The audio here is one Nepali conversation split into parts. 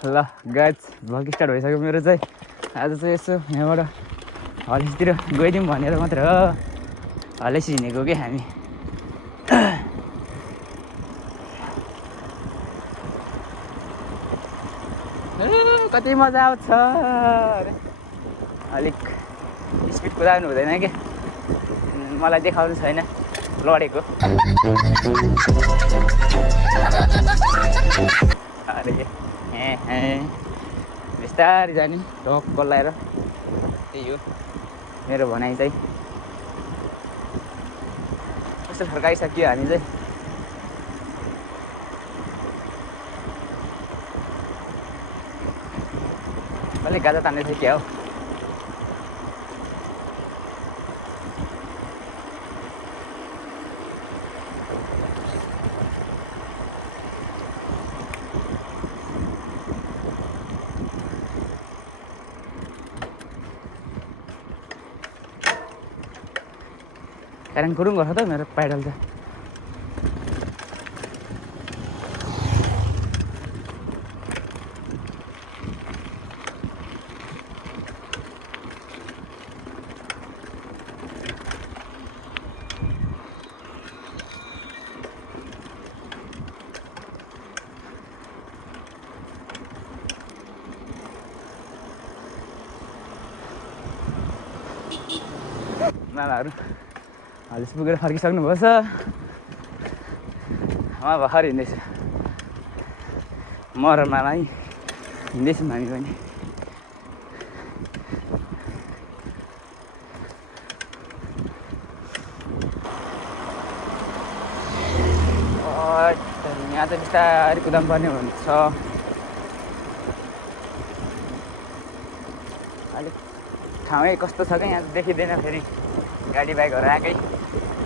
ल गाइज भ्लग स्टार्ट भइसक्यो मेरो चाहिँ। आज चाहिँ यसो यहाँबाट हलेसीतिर गइदिउँ भनेर मात्र हो। हलेसी हिँडेको कि हामी। कति मजा आउँछ। अलिक स्पिड कुदाउनु हुँदैन कि मलाई देखाउनु छैन लडेको। अरे बिस्तारै जाने ढोक कोल्लाएर, त्यही हो मेरो भनाइ चाहिँ। कस्तो फर्काइसक्यो हामी चाहिँ। अलिक गाजा तान्दै थियो क्या हो। कारण गुरुङ गर्छ त मेरो पाइडल त। मामाहरू हलेसी पुगेर फर्किसक्नुभएको छ। म भर्खर हिँड्दैछु। म र मामा हिँड्दैछौँ हामी पनि। यहाँ त बिस्तारै कुदाउनु पर्ने हुन्छ। अलिक ठाउँै कस्तो छ क्या यहाँ देखिँदैन फेरि गाडी बाइकहरू आएकै।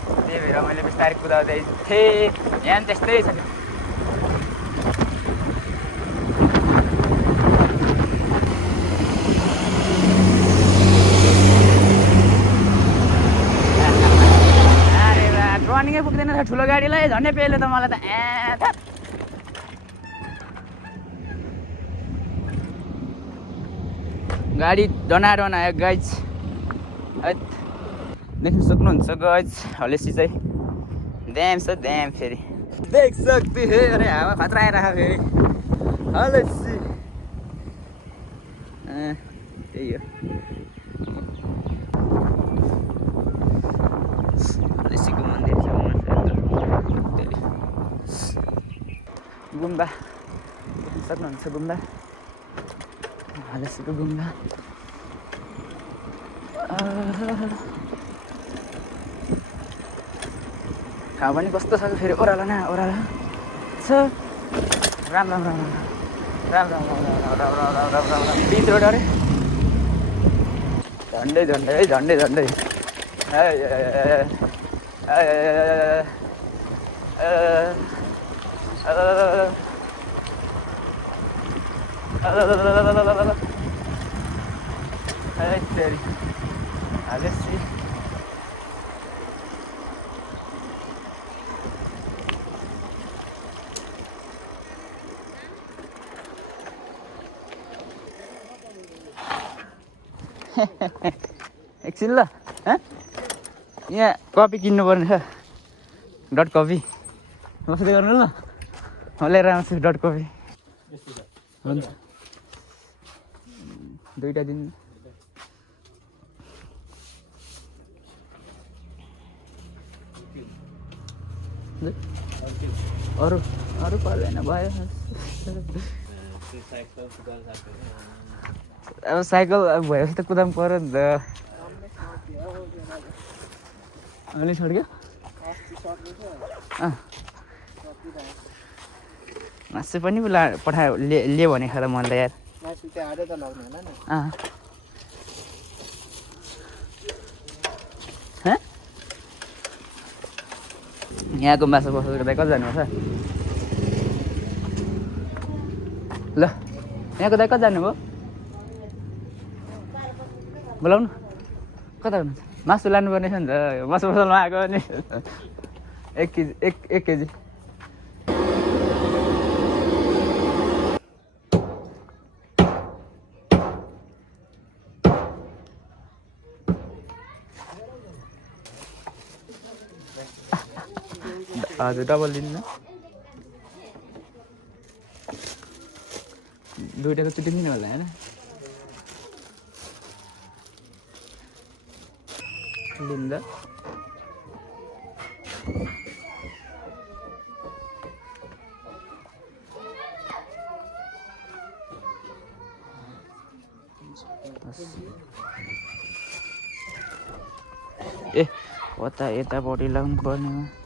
त्यही भएर मैले बिस्तारै कुदाउँदै थिएँ। यहाँ पनि त्यस्तै छ। अरे बा टर्निङै पुग्दैन रहेछ ठुलो गाडीलाई। झन्डै पेल्यो त मलाई त। गाडी डना आयो गाइज। देख्न सक्नुहुन्छ गाइज हलेसी चाहिँ ड्याम छ ड्याम। फेरि देख सक्ते है। अरे हावा खतरा आइरहेको फेरि हलेसी। त्यही हो हलेसीको मन्दिर छ। गुम्बा देख्न सक्नुहुन्छ गुम्बा। हलेसीको गुम्बा। ठाउँ पनि कस्तो छ फेरि ओह्रालो न ओह्रालो छ। राम राम राम राम राम राम राम राम राम राम राम राम। बिच रोड अरे झन्डै झन्डै है झन्डै झन्डै। हलेसी एकछिन ल। यहाँ कपी किन्नुपर्ने छ। डट कपी बस्दै गर्नु ल। म लिएर आउँछु डट कपी। हुन्छ दुईवटा दिन। अरू अरू पर्दैन भयो। अब साइकल भएपछि त कुदाउनु पऱ्यो नि त। अलि छोड्क्यो मासु पनि पठायो ले भने खाँदा मलाई यार। यहाँको मासु पसलको दाइ कति जानुपर्छ ल। यहाँको दाइ कति जानुभयो बोलाउनु। कता हुनुहुन्छ मासु लानुपर्ने छ नि त। मासु पसलमा आएको नि 1 केजी 1 केजी। हजुर डबल दिनु न दुइटाको छुट्टी दिनु होला होइन लिँदा ए यतापट्टि लाउनु पर्ने